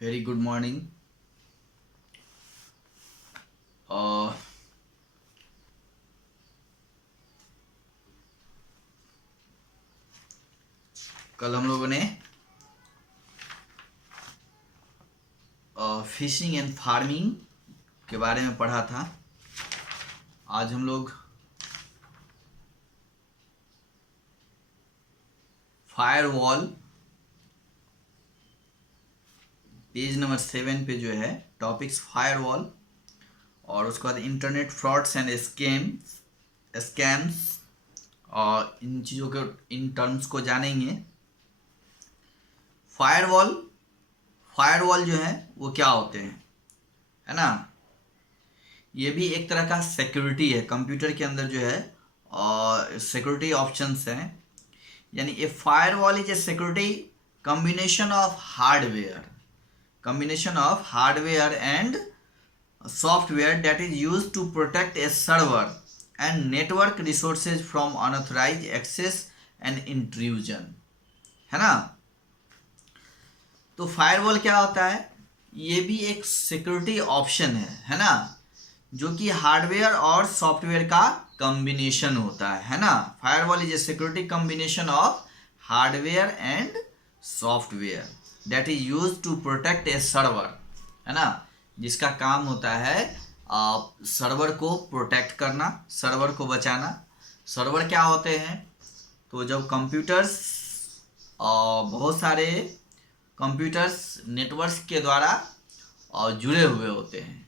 Very good morning. कल हम लोगों ने फिशिंग एंड फार्मिंग के बारे में पढ़ा था। आज हम लोग फायरवॉल पेज नंबर 7 पे जो है टॉपिक्स फायरवॉल और उसके बाद इंटरनेट फ्रॉड्स एंड स्कैम्स और इन चीज़ों के इन टर्म्स को जानेंगे। फायरवॉल फायरवॉल जो है वो क्या होते हैं, है ना। ये भी एक तरह का सिक्योरिटी है कंप्यूटर के अंदर जो है, और सिक्योरिटी ऑप्शंस हैं। यानी a firewall is a security combination of hardware and software that is used to protect a server and network resources from unauthorized access and intrusion, है ना। तो फायरवॉल क्या होता है? ये भी एक सिक्योरिटी ऑप्शन है ना, जो कि हार्डवेयर और सॉफ्टवेयर का कॉम्बिनेशन होता है ना। Firewall is a security combination of hardware and software that is use to protect a server, है ना, जिसका काम होता है सर्वर को प्रोटेक्ट करना, सर्वर को बचाना। सर्वर क्या होते हैं? तो जब कंप्यूटर्स बहुत सारे कंप्यूटर्स नेटवर्क के द्वारा जुड़े हुए होते हैं,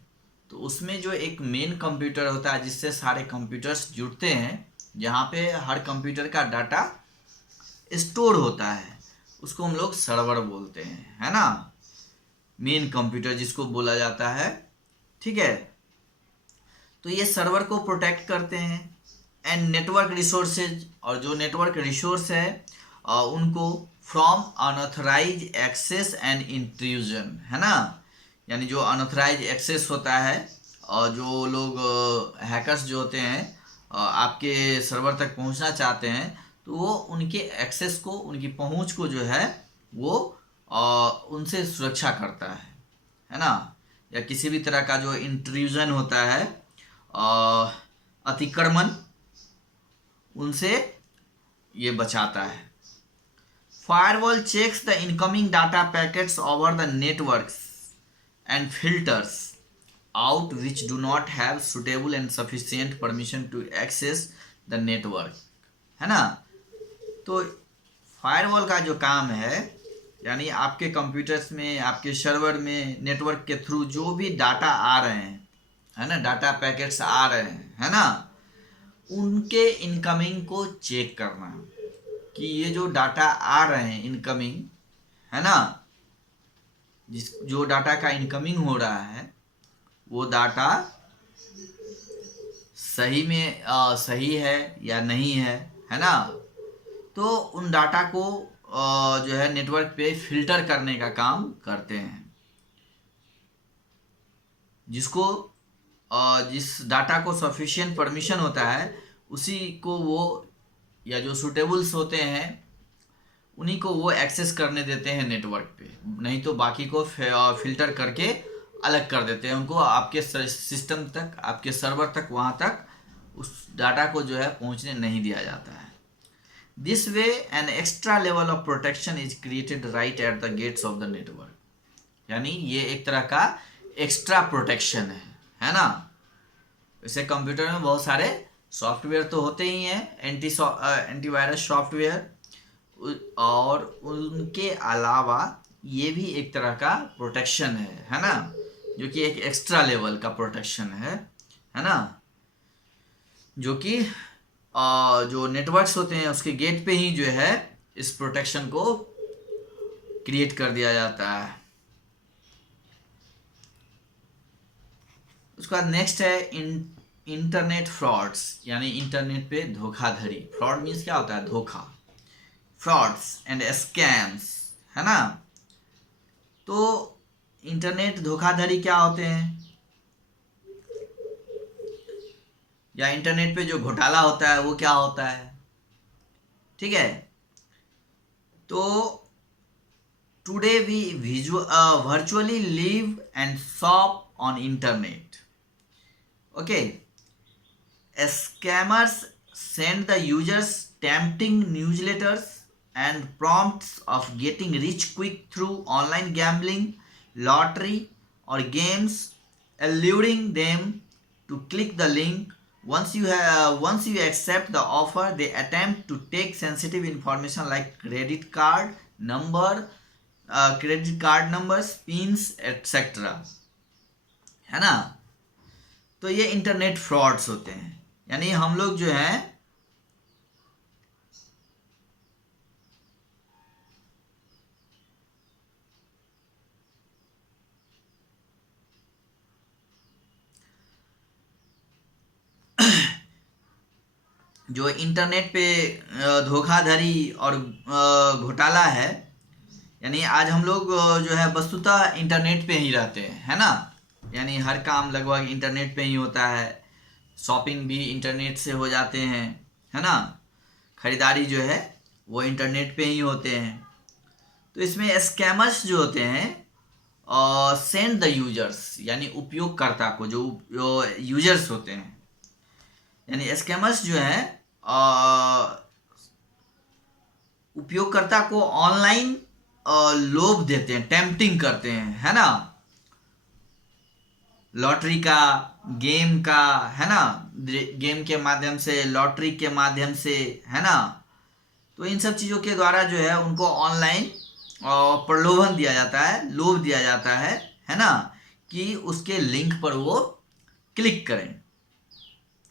तो उसमें जो एक मेन कंप्यूटर होता है जिससे सारे कंप्यूटर्स जुड़ते हैं, जहाँ पे हर कंप्यूटर का डाटा स्टोर होता है, उसको हम लोग सर्वर बोलते हैं, है ना। मेन कंप्यूटर जिसको बोला जाता है, ठीक है। तो ये सर्वर को प्रोटेक्ट करते हैं। एंड नेटवर्क रिसोर्सेज, और जो नेटवर्क रिसोर्स है उनको from unauthorise access and intrusion, है ना। यानी जो अनऑथराइज एक्सेस होता है और जो लोग हैकर्स जो होते हैं आपके सर्वर तक पहुंचना चाहते हैं, तो वो उनके एक्सेस को, उनकी पहुंच को जो है वो उनसे सुरक्षा करता है ना। या किसी भी तरह का जो इंट्रूजन होता है, अतिक्रमण, उनसे ये बचाता है। Firewall checks the incoming data packets over the networks and filters out which do not have suitable and sufficient permission to access the network, है ना। तो फायरवॉल का जो काम है, यानी आपके कंप्यूटर्स में, आपके सर्वर में, नेटवर्क के थ्रू जो भी डाटा आ रहे हैं, है ना, डाटा पैकेट्स आ रहे हैं, है ना, उनके इनकमिंग को चेक करना कि ये जो डाटा आ रहे हैं इनकमिंग, है ना, जो डाटा का इनकमिंग हो रहा है वो डाटा सही में सही है या नहीं है ना। तो उन डाटा को जो है नेटवर्क पे फिल्टर करने का काम करते हैं, जिसको जिस डाटा को सफिशिएंट परमिशन होता है उसी को वो, या जो सूटेबल्स होते हैं उन्हीं को वो एक्सेस करने देते हैं नेटवर्क पे, नहीं तो बाकी को फिल्टर करके अलग कर देते हैं, उनको आपके सिस्टम तक, आपके सर्वर तक, वहाँ तक उस डाटा को जो है पहुँचने नहीं दिया जाता है। This way an extra level of protection is created right at the gates of the network. यानी ये एक तरह का एक्स्ट्रा प्रोटेक्शन है ना। वैसे कंप्यूटर में बहुत सारे सॉफ्टवेयर तो होते ही हैं, एंटीवायरस सॉफ्टवेयर, और उनके अलावा ये भी एक तरह का प्रोटेक्शन है ना, जो कि एक एक्स्ट्रा लेवल का प्रोटेक्शन है ना, जो कि जो नेटवर्क्स होते हैं उसके गेट पे ही जो है इस प्रोटेक्शन को क्रिएट कर दिया जाता है। उसके बाद नेक्स्ट है इंटरनेट फ्रॉड्स, यानी इंटरनेट पे धोखाधड़ी। फ्रॉड मीन्स क्या होता है? धोखा। फ्रॉड्स एंड स्कैम्स, है ना। तो इंटरनेट धोखाधड़ी क्या होते हैं, या इंटरनेट पे जो घोटाला होता है वो क्या होता है, ठीक है। तो today we virtually live and shop on internet. Okay, scammers send the users tempting newsletters and prompts of getting rich quick through online gambling, lottery, or games, alluring them to click the link. Once you accept the offer, they attempt to take sensitive information like credit card numbers, pins, etc. है ना? तो ये internet frauds होते हैं। यानी हम लोग जो हैं जो इंटरनेट पे धोखाधड़ी और घोटाला है, यानी आज हम लोग जो है वस्तुतः इंटरनेट पे ही रहते हैं, है ना? यानी हर काम लगभग इंटरनेट पे ही होता है, शॉपिंग भी इंटरनेट से हो जाते हैं, है ना? खरीदारी जो है वो इंटरनेट पे ही होते हैं। तो इसमें स्कैमर्स जो होते हैं सेंड द यूजर्स, यानी उपयोगकर्ता को, जो यूजर्स होते हैं, यानी स्कैमर्स जो है उपयोगकर्ता को ऑनलाइन लोभ देते हैं, टेम्पटिंग करते हैं, है ना? लॉटरी का, गेम का, है ना? गेम के माध्यम से, लॉटरी के माध्यम से, है ना? तो इन सब चीज़ों के द्वारा जो है उनको ऑनलाइन प्रलोभन दिया जाता है, लोभ दिया जाता है ना? कि उसके लिंक पर वो क्लिक करें,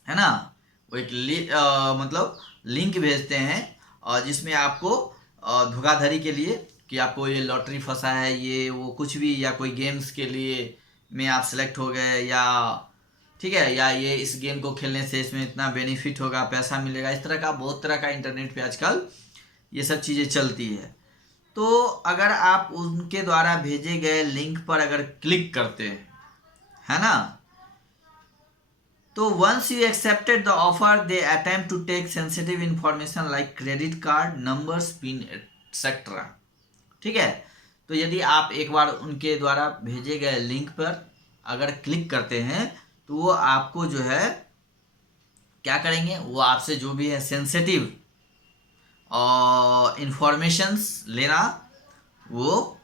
है ना? वो एक मतलब लिंक भेजते हैं और जिसमें आपको धोखाधड़ी के लिए कि आपको ये लॉटरी फंसा है, ये वो कुछ भी, या कोई गेम्स के लिए में आप सेलेक्ट हो गए, या ठीक है, या ये इस गेम को खेलने से इसमें इतना बेनिफिट होगा, पैसा मिलेगा, इस तरह का बहुत तरह का इंटरनेट पे आजकल ये सब चीज़ें चलती है। तो अगर आप उनके द्वारा भेजे गए लिंक पर अगर क्लिक करते हैं, है ना, तो once you accepted the offer they attempt to take sensitive information like credit card numbers, pin, etcetera. ठीक है, तो यदि आप एक बार उनके द्वारा भेजे गए लिंक पर अगर क्लिक करते हैं तो वो आपको जो है क्या करेंगे, वो आपसे जो भी है सेंसिटिव इंफॉर्मेशंस लेना वो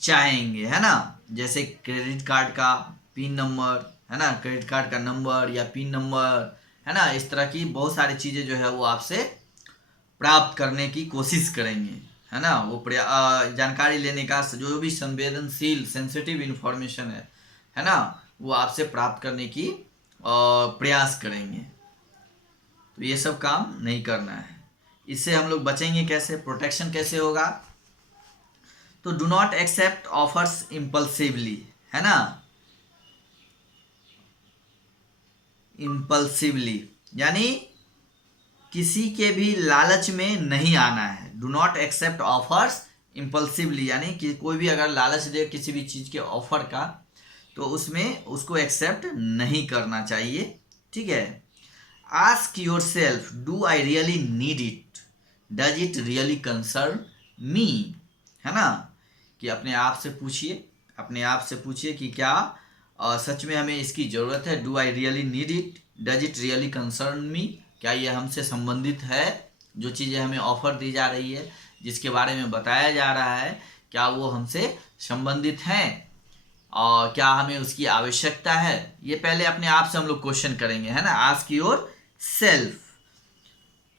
चाहेंगे, है ना? जैसे क्रेडिट कार्ड का पिन नंबर, है ना, क्रेडिट कार्ड का नंबर या पिन नंबर, है ना, इस तरह की बहुत सारी चीज़ें जो है वो आपसे प्राप्त करने की कोशिश करेंगे, है ना? वो जानकारी लेने का जो भी संवेदनशील सेंसिटिव इंफॉर्मेशन है ना, वो आपसे प्राप्त करने की प्रयास करेंगे। तो ये सब काम नहीं करना है। इससे हम लोग बचेंगे कैसे, प्रोटेक्शन कैसे होगा? तो do not accept offers impulsively, है ना? इम्पल्सिवली यानी किसी के भी लालच में नहीं आना है। Do not accept offers impulsively यानी कि कोई भी अगर लालच दे किसी भी चीज़ के ऑफर का, तो उसमें उसको एक्सेप्ट नहीं करना चाहिए। ठीक है, ask yourself, do I really need it, does it really concern me, है ना? कि अपने आप से पूछिए कि क्या सच में हमें इसकी ज़रूरत है। Do I really need it, does it really concern me, क्या ये हमसे संबंधित है? जो चीज़ें हमें ऑफ़र दी जा रही है, जिसके बारे में बताया जा रहा है, क्या वो हमसे संबंधित हैं और क्या हमें उसकी आवश्यकता है? ये पहले अपने आप से हम लोग क्वेश्चन करेंगे, है ना? आस्क योर सेल्फ,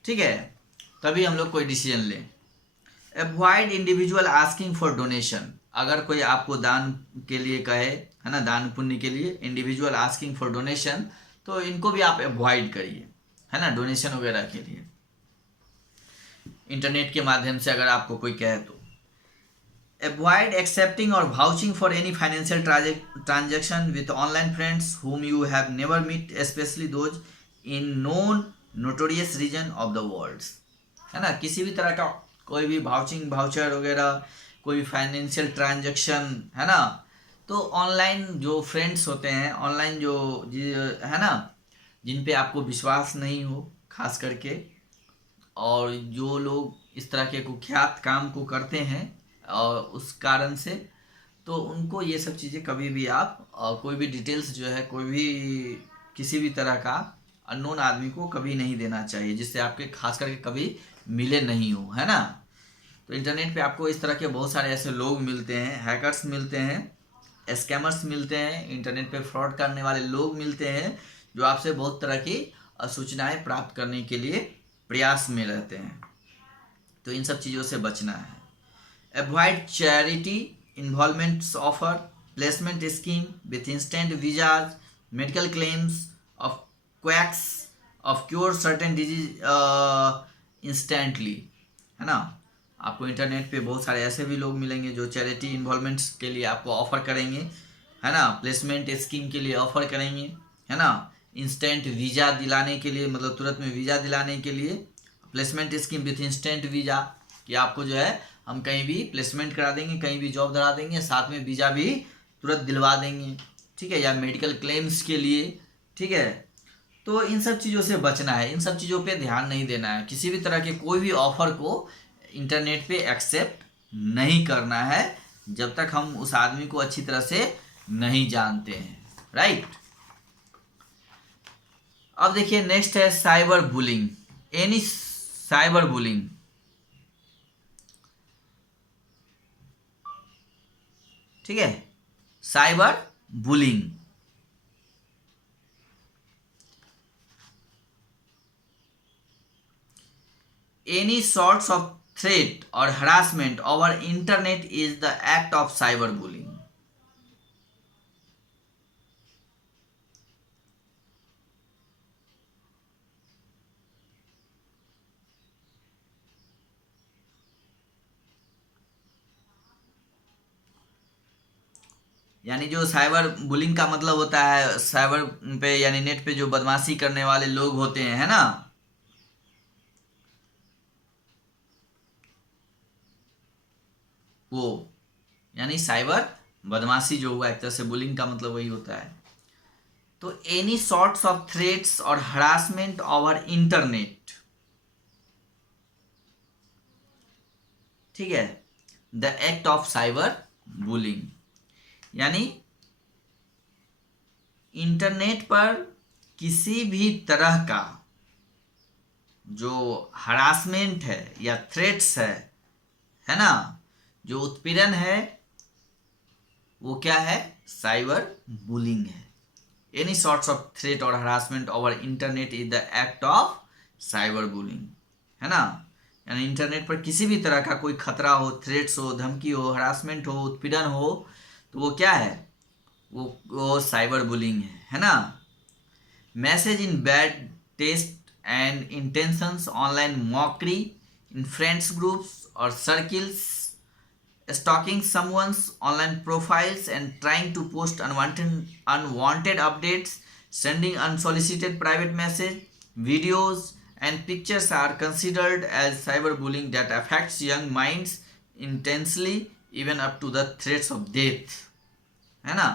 ठीक है, तभी हम लोग कोई डिसीजन लें। Avoid individual asking for donation, अगर कोई आपको दान के लिए कहे, है ना, दान पुण्य के लिए, इंडिविजुअल आस्किंग फॉर डोनेशन, तो इनको भी आप अवॉइड करिए, है ना, डोनेशन वगैरह के लिए। इंटरनेट के माध्यम से अगर आपको कोई कहे तो अवॉइड एक्सेप्टिंग और vouching for any financial transaction with online friends whom you have never met, especially those in known notorious region of the world, है ना? किसी भी तरह का कोई भी वाउचर वगैरह, कोई फाइनेंशियल ट्रांजेक्शन, है ना, तो ऑनलाइन जो फ्रेंड्स होते हैं, ऑनलाइन जो है ना, जिन पे आपको विश्वास नहीं हो, खास करके और जो लोग इस तरह के कुख्यात काम को करते हैं और उस कारण से, तो उनको ये सब चीज़ें कभी भी आप कोई भी डिटेल्स जो है कोई भी किसी भी तरह का अननोन आदमी को कभी नहीं देना चाहिए, जिससे आपके खास करके कभी मिले नहीं हो, है ना। तो इंटरनेट पे आपको इस तरह के बहुत सारे ऐसे लोग मिलते हैं, हैकर्स मिलते हैं, स्कैमर्स मिलते हैं, इंटरनेट पे फ्रॉड करने वाले लोग मिलते हैं, जो आपसे बहुत तरह की सूचनाएं प्राप्त करने के लिए प्रयास में रहते हैं। तो इन सब चीज़ों से बचना है। Avoid charity involvements offer placement scheme with instant visas medical claims of quacks of cure certain disease instantly, है ना। आपको इंटरनेट पे बहुत सारे ऐसे भी लोग मिलेंगे जो चैरिटी इन्वॉल्वमेंट्स के लिए आपको ऑफ़र करेंगे, है ना, प्लेसमेंट स्कीम के लिए ऑफ़र करेंगे, है ना, इंस्टेंट वीज़ा दिलाने के लिए, मतलब तुरंत में वीज़ा दिलाने के लिए, placement scheme with instant visa, कि आपको जो है हम कहीं भी प्लेसमेंट करा देंगे, कहीं भी जॉब दिला देंगे, साथ में वीज़ा भी तुरंत दिलवा देंगे, ठीक है, या मेडिकल क्लेम्स के लिए, ठीक है। तो इन सब चीज़ों से बचना है, इन सब चीज़ों पे ध्यान नहीं देना है, किसी भी तरह के कोई भी ऑफ़र को इंटरनेट पे एक्सेप्ट नहीं करना है जब तक हम उस आदमी को अच्छी तरह से नहीं जानते हैं, राइट। अब देखिए नेक्स्ट है cyber bullying. Any cyber bullying, ठीक है, cyber bullying, any sorts of threat or harassment over internet is the act of cyberbullying। यानी जो साइबर बुलिंग का मतलब होता है, साइबर पे यानी नेट पे जो बदमाशी करने वाले लोग होते हैं, है ना, वो यानी साइबर बदमाशी जो हुआ, एक तरह से बुलिंग का मतलब वही होता है। तो एनी सॉर्ट्स ऑफ थ्रेट्स और हरासमेंट ओवर इंटरनेट, ठीक है, the act of cyber bullying, यानी इंटरनेट पर किसी भी तरह का जो हरासमेंट है या थ्रेट्स है ना, जो उत्पीड़न है, वो क्या है, साइबर बुलिंग है। एनी सॉर्ट्स ऑफ थ्रेट और harassment over internet is the act of cyber bullying, है ना। यानी इंटरनेट पर किसी भी तरह का कोई खतरा हो, थ्रेट्स हो, धमकी हो, हरासमेंट हो, उत्पीड़न हो, तो वो क्या है, वो साइबर बुलिंग है ना। Message in bad taste and intentions, online mockery in friends groups और circles, stalking someone's online profiles and trying to post unwanted updates, sending unsolicited private message, videos and pictures are considered as cyberbullying that affects young minds intensely even up to the threats of death, है ना।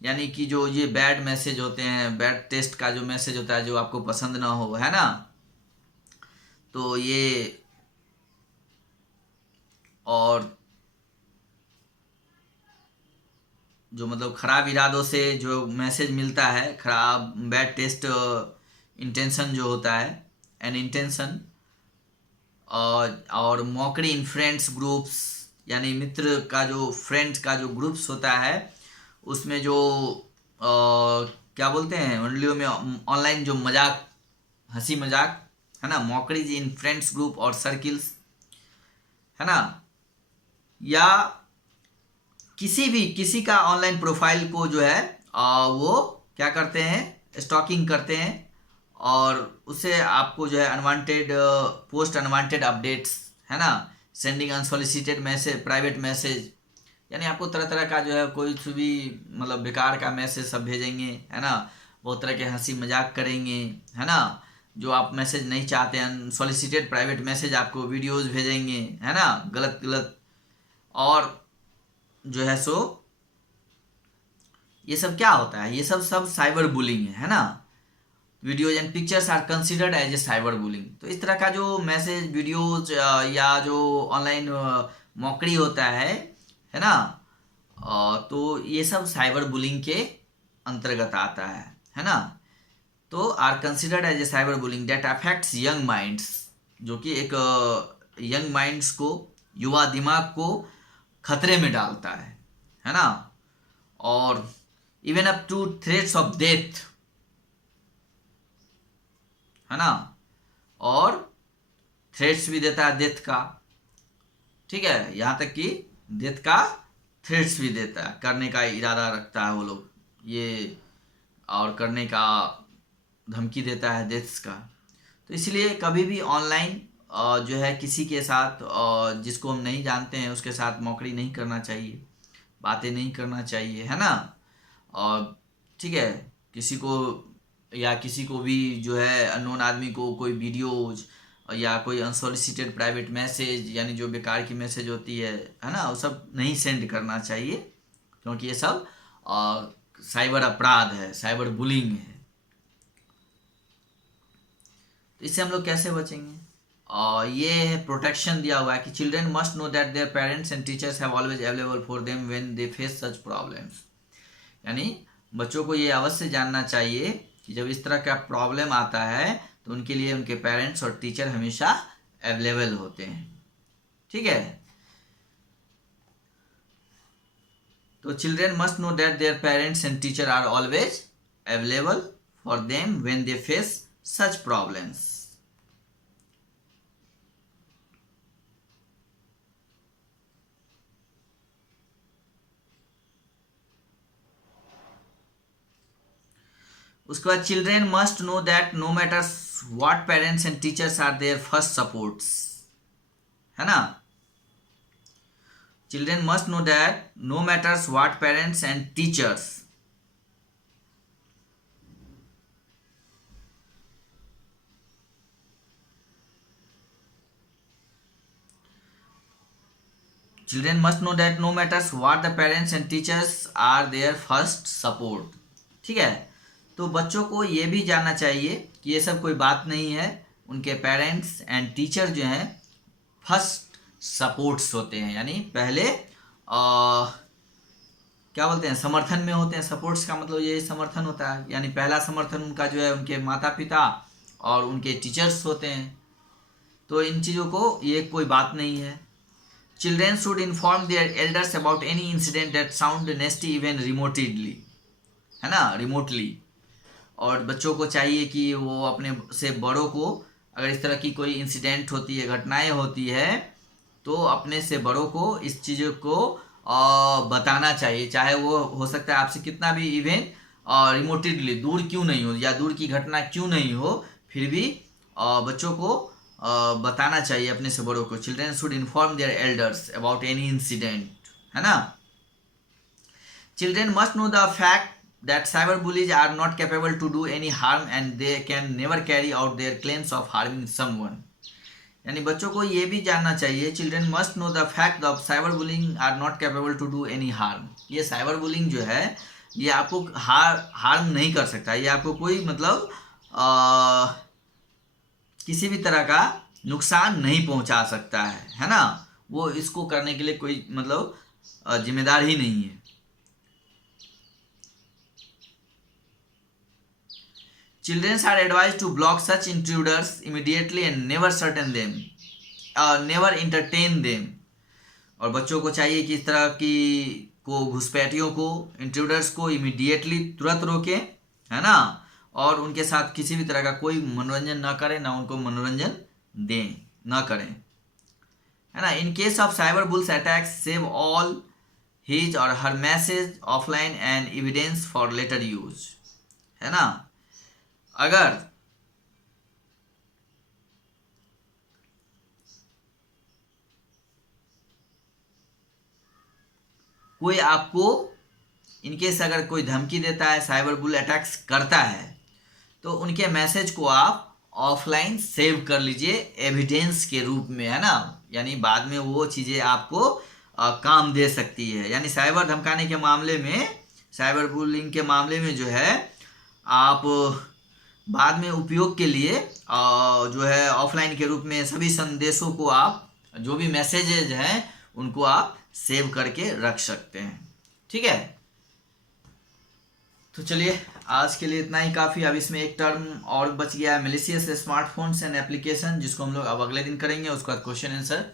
यानी कि जो ये bad message होते हैं, bad taste का जो मैसेज होता है, जो आपको पसंद ना हो, है ना, तो ये और जो मतलब ख़राब इरादों से जो मैसेज मिलता है, ख़राब बैड टेस्ट इंटेंशन जो होता है, एन इंटेंशन, और मॉकरी इन फ्रेंड्स ग्रुप्स, यानी मित्र का जो फ्रेंड्स का जो ग्रुप्स होता है, उसमें जो क्या बोलते हैं मंडलियों में ऑनलाइन जो मजाक, हंसी मजाक, है ना, मॉकरीज इन फ्रेंड्स ग्रुप और सर्किल्स, है ना, या किसी का ऑनलाइन प्रोफाइल को जो है वो क्या करते हैं, स्टॉकिंग करते हैं, और उससे आपको जो है अनवांटेड पोस्ट, अनवांटेड अपडेट्स, है ना, sending unsolicited message, private message, यानी आपको तरह तरह का जो है कोई भी मतलब बेकार का मैसेज सब भेजेंगे, है ना, बहुत तरह के हंसी मजाक करेंगे, है ना, जो आप मैसेज नहीं चाहते, अनसोलिसिटेड प्राइवेट मैसेज आपको वीडियोस भेजेंगे, है ना, गलत गलत, और जो है सो ये सब क्या होता है, ये सब साइबर बुलिंग है ना। Videos and pictures are considered as a cyber bullying. तो इस तरह का जो मैसेज, वीडियोज या जो ऑनलाइन मॉकरी होता है ना, तो ये सब साइबर बुलिंग के अंतर्गत आता है ना। तो are considered as a cyber bullying that affects young minds, जो कि एक यंग माइंड्स को, युवा दिमाग को खतरे में डालता है ना। और even up to threats of death, है ना, और थ्रेट्स भी देता है डेथ का, ठीक है, यहाँ तक कि डेथ का थ्रेट्स भी देता है, करने का इरादा रखता है वो लोग ये, और करने का धमकी देता है डेथ्स का। तो इसलिए कभी भी ऑनलाइन जो है किसी के साथ जिसको हम नहीं जानते हैं उसके साथ मॉकरी नहीं करना चाहिए, बातें नहीं करना चाहिए, है ना। और ठीक है, किसी को भी जो है अननोन आदमी को कोई वीडियोज या कोई अनसोलिसिटेड प्राइवेट मैसेज, यानी जो बेकार की मैसेज होती है ना, वो सब नहीं सेंड करना चाहिए, क्योंकि ये सब साइबर अपराध है, साइबर बुलिंग है। तो इससे हम लोग कैसे बचेंगे? ये प्रोटेक्शन दिया हुआ है कि children must know that their parents and teachers have always available for them when they face such problems. यानी बच्चों को ये अवश्य जानना चाहिए कि जब इस तरह का प्रॉब्लम आता है तो उनके लिए उनके पेरेंट्स और टीचर हमेशा अवेलेबल होते हैं, ठीक है। तो children must know that their parents and teacher are always available for them when they face such problems. उसके बाद children must know that no matters what parents and teachers are their first supports, है ना। Children must know that no matters what parents and teachers, children must know that no matters what the parents and teachers are their first support, ठीक है। तो बच्चों को ये भी जानना चाहिए कि ये सब कोई बात नहीं है, उनके पेरेंट्स एंड टीचर जो हैं फर्स्ट सपोर्ट्स होते हैं, यानी पहले क्या बोलते हैं, समर्थन में होते हैं। सपोर्ट्स का मतलब ये समर्थन होता है, यानी पहला समर्थन उनका जो है उनके माता पिता और उनके टीचर्स होते हैं। तो इन चीज़ों को ये कोई बात नहीं है। Children should inform their elders about any incident that sound नेस्टी even remotely, है ना, रिमोटली। और बच्चों को चाहिए कि वो अपने से बड़ों को अगर इस तरह की कोई इंसिडेंट होती है, घटनाएं होती है, तो अपने से बड़ों को इस चीज़ों को बताना चाहिए, चाहे वो हो सकता है आपसे कितना भी इवेंट रिमोटली दूर क्यों नहीं हो या दूर की घटना क्यों नहीं हो, फिर भी बच्चों को बताना चाहिए अपने से बड़ों को। Children should inform their elders about any incident, है ना। Children must know the fact that cyber bullies are not capable to do any harm and they can never carry out their claims of harming someone। यानी बच्चों को ये भी जानना चाहिए, children must know the fact of cyber bullying are not capable to do any harm. ये cyber bullying जो है ये आपको हार्म नहीं कर सकता, ये आपको कोई मतलब किसी भी तरह का नुकसान नहीं पहुंचा सकता है ना। वो इसको करने के लिए कोई मतलब जिम्मेदार ही नहीं है। Children are advised to block such intruders immediately and never entertain them। और बच्चों को चाहिए कि इस तरह की घुसपैठियों को, इंट्रूडर्स को इमीडिएटली तुरंत रोकें, है ना, और उनके साथ किसी भी तरह का कोई मनोरंजन ना करें, ना उनको मनोरंजन दें, ना करें, है ना। In case of cyber bulls attacks save all his or her message offline and evidence for later use, है ना। अगर कोई आपको इनकेस अगर कोई धमकी देता है, साइबर बुल अटैक्स करता है, तो उनके मैसेज को आप ऑफलाइन सेव कर लीजिए एविडेंस के रूप में, है ना। यानी बाद में वो चीज़ें आपको काम दे सकती है। यानी साइबर धमकाने के मामले में, साइबर बुलिंग के मामले में जो है आप बाद में उपयोग के लिए जो है ऑफलाइन के रूप में सभी संदेशों को आप, जो भी मैसेजेज हैं उनको आप सेव करके रख सकते हैं। ठीक है, तो चलिए आज के लिए इतना ही काफ़ी। अब इसमें एक टर्म और बच गया है, मेलिशियस स्मार्टफोन्स एंड एप्लीकेशन, जिसको हम लोग अब अगले दिन करेंगे। उसका क्वेश्चन आंसर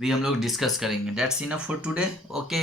भी हम लोग डिस्कस करेंगे। That's enough for today. Okay.